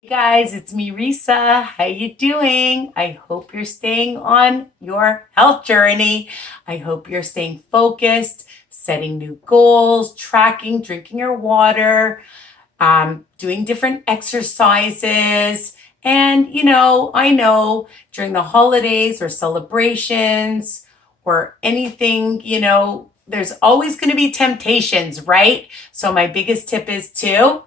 Hey guys, it's me, Risa. How you doing? I hope you're staying on your health journey. I hope you're staying focused, setting new goals, tracking, drinking your water, doing different exercises. And, I know during the holidays or celebrations or anything, there's always going to be temptations, right? So my biggest tip is to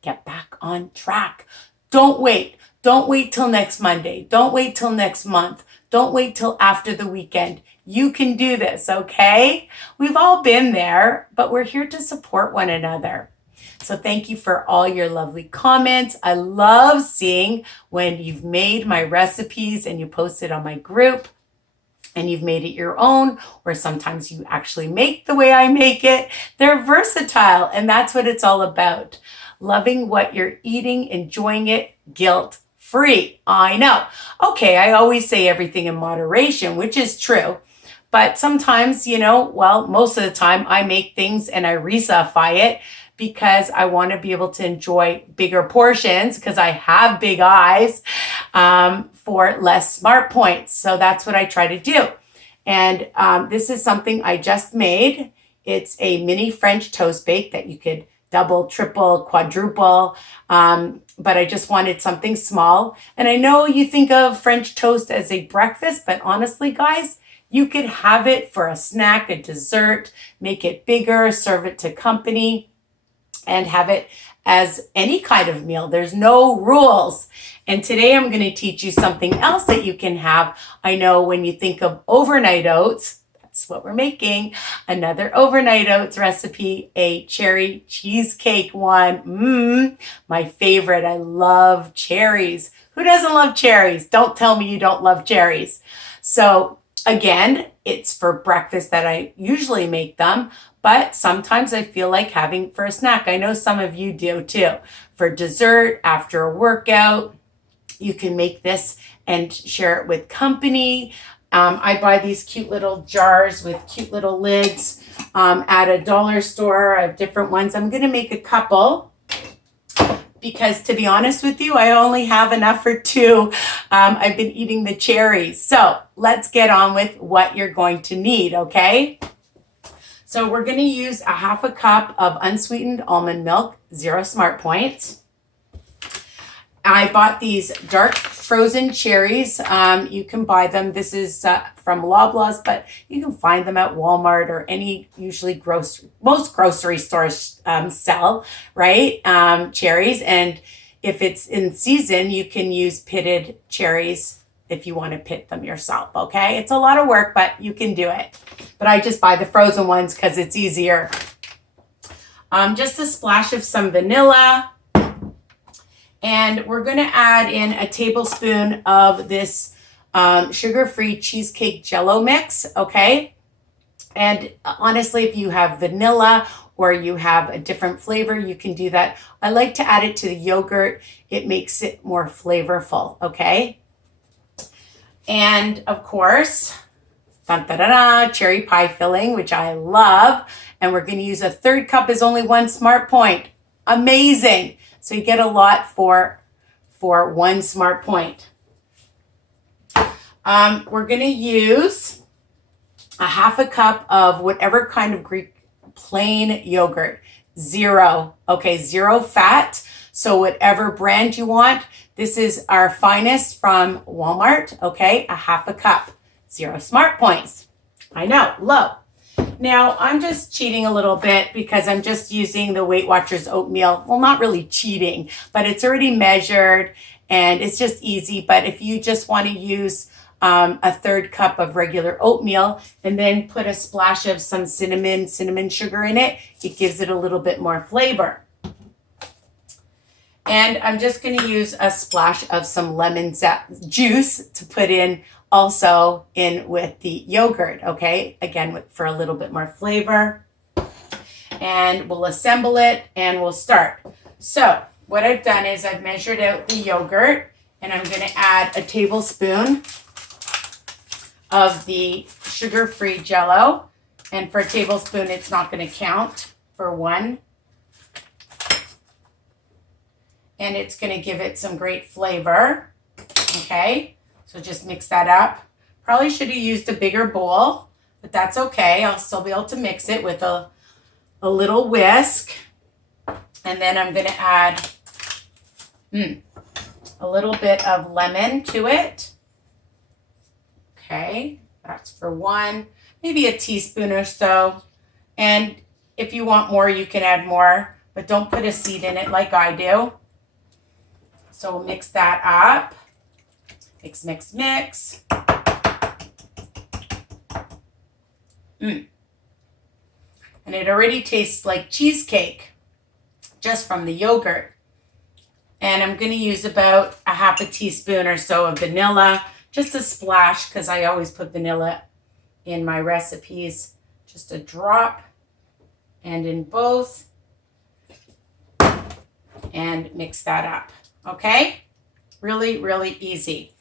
get back on track. Don't wait. Don't wait till next Monday. Don't wait till next month. Don't wait till after the weekend. You can do this, okay? We've all been there, but we're here to support one another. So thank you for all your lovely comments. I love seeing when you've made my recipes and you post it on my group and you've made it your own, or sometimes you actually make the way I make it. They're versatile, and that's what it's all about. Loving what you're eating, enjoying it, guilt free. I know. Okay, I always say everything in moderation, which is true. But sometimes, most of the time I make things and I resify it because I want to be able to enjoy bigger portions because I have big eyes for less smart points. So that's what I try to do. And this is something I just made. It's a mini French toast bake that you could double, triple, quadruple. But I just wanted something small. And I know you think of French toast as a breakfast, but honestly, guys, you could have it for a snack, a dessert, make it bigger, serve it to company, and have it as any kind of meal. There's no rules. And today I'm going to teach you something else that you can have. I know when you think of overnight oats, that's what we're making. Another overnight oats recipe, a cherry cheesecake one. My favorite. I love cherries. Who doesn't love cherries? Don't tell me you don't love cherries. So again, it's for breakfast that I usually make them, but sometimes I feel like having for a snack. I know some of you do too. For dessert, after a workout, you can make this and share it with company. I buy these cute little jars with cute little lids at a dollar store. I have different ones. I'm going to make a couple because, to be honest with you, I only have enough for two. I've been eating the cherries. So let's get on with what you're going to need, okay? So we're going to use a half a cup of unsweetened almond milk, 0 smart points. I bought these dark frozen cherries. You can buy them. This is from Loblaws, but you can find them at Walmart or any usually most grocery stores sell, right? Cherries. And if it's in season, you can use pitted cherries if you want to pit them yourself, okay? It's a lot of work, but you can do it. But I just buy the frozen ones because it's easier. Just a splash of some vanilla. And we're going to add in a tablespoon of this sugar-free cheesecake jello mix, okay? And honestly, if you have vanilla or you have a different flavor, you can do that. I like to add it to the yogurt. It makes it more flavorful, okay? And of course, cherry pie filling, which I love. And we're going to use a 1/3 cup is only 1 smart point. Amazing. So you get a lot for 1 smart point. We're going to use a half a cup of whatever kind of Greek plain yogurt. 0, okay, 0 fat. So whatever brand you want. This is our finest from Walmart, okay, a half a cup. 0 smart points. I know, low. Now, I'm just cheating a little bit because I'm just using the Weight Watchers oatmeal. Well, not really cheating, but it's already measured and it's just easy. But if you just want to use a 1/3 cup of regular oatmeal and then put a splash of some cinnamon sugar in it, it gives it a little bit more flavor. And I'm just going to use a splash of some lemon juice to put in also in with the yogurt, okay? Again, for a little bit more flavor. And we'll assemble it and we'll start. So what I've done is I've measured out the yogurt and I'm going to add a tablespoon of the sugar-free jello. And for a tablespoon, it's not going to count for 1. and it's going to give it some great flavor. Okay, so just mix that up. Probably should have used a bigger bowl, but that's okay. I'll still be able to mix it with a little whisk. And then I'm going to add a little bit of lemon to it. Okay, that's for one, maybe a teaspoon or so. And if you want more, you can add more, but don't put a seed in it like I do. So we'll mix that up. Mix, mix, mix. And it already tastes like cheesecake just from the yogurt. And I'm going to use about a half a teaspoon or so of vanilla, just a splash, because I always put vanilla in my recipes. Just a drop, and in both, and mix that up. Okay? Really, really easy.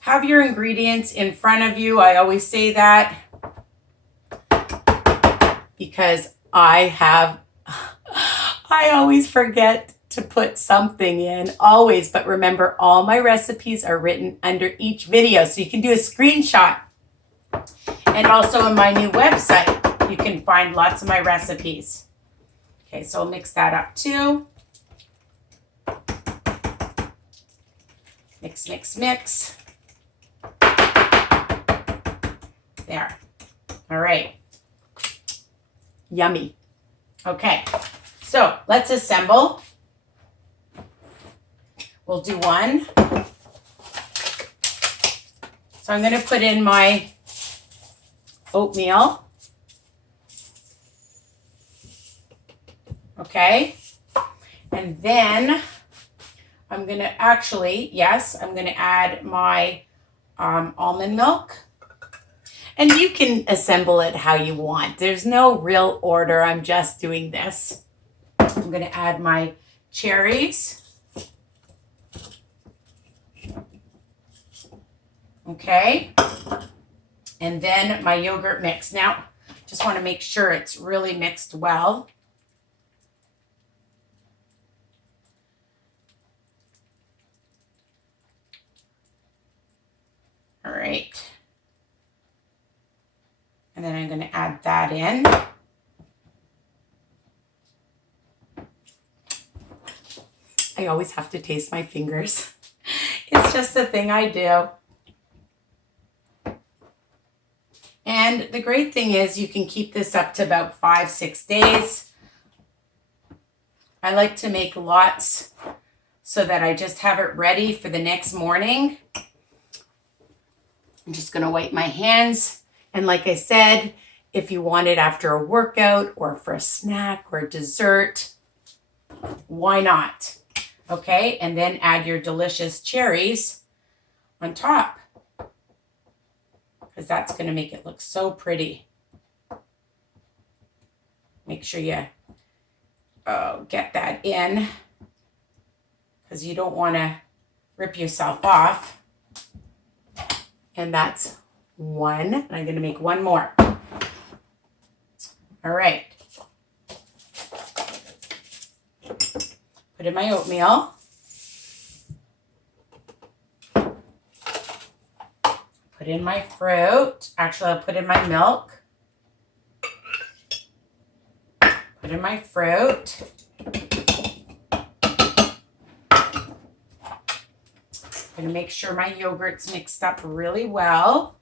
Have your ingredients in front of you. I always say that because I always forget to put something in, always. But remember, all my recipes are written under each video, so you can do a screenshot. And also on my new website, you can find lots of my recipes. Okay, so I'll mix that up too. Mix, mix, mix. There. All right. Yummy. Okay, so let's assemble. We'll do one. So I'm going to put in my oatmeal. Okay. And then I'm going to I'm going to add my almond milk. And you can assemble it how you want. There's no real order. I'm just doing this. I'm going to add my cherries. Okay. And then my yogurt mix. Now, just want to make sure it's really mixed well. All right. And then I'm going to add that in. I always have to taste my fingers. It's just a thing I do. And the great thing is you can keep this up to about 5-6 days. I like to make lots so that I just have it ready for the next morning. I'm just going to wipe my hands. And like I said, if you want it after a workout or for a snack or a dessert, why not? Okay, and then add your delicious cherries on top, because that's going to make it look so pretty. Make sure you get that in, because you don't want to rip yourself off. And that's one. I'm going to make one more. All right. Put in my oatmeal. Put in my fruit. Actually, I'll put in my milk. Put in my fruit. I'm going to make sure my yogurt's mixed up really well.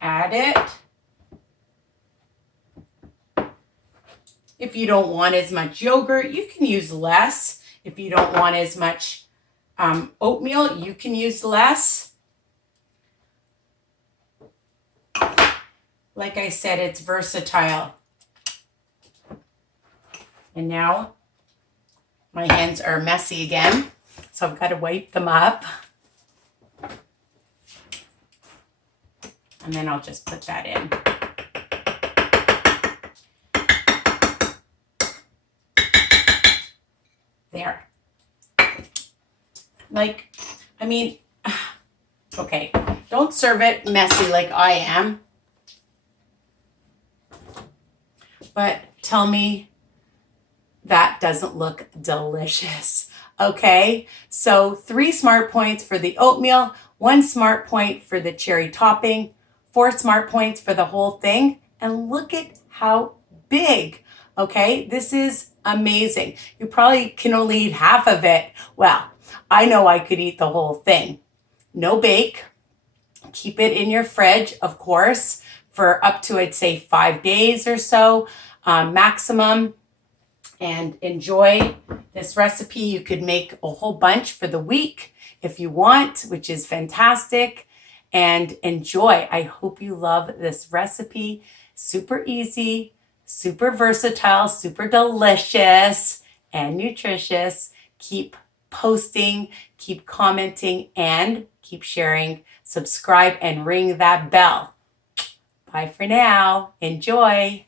Add it. If you don't want as much yogurt, you can use less. If you don't want as much oatmeal, you can use less. Like I said, it's versatile. And now my hands are messy again, so I've got to wipe them up. And then I'll just put that in. There. Like, I mean, okay, don't serve it messy like I am. But tell me that doesn't look delicious. Okay, so 3 smart points for the oatmeal, 1 smart point for the cherry topping, 4 smart points for the whole thing, and look at how big. Okay, this is amazing. You probably can only eat half of it. Well, I know I could eat the whole thing. No bake. Keep it in your fridge, of course, for up to, I'd say, 5 days or so, maximum. And enjoy this recipe. You could make a whole bunch for the week if you want, which is fantastic. And enjoy. I hope you love this recipe. Super easy, super versatile, super delicious, and nutritious. Keep posting, keep commenting, and keep sharing. Subscribe and ring that bell. Bye for now. Enjoy.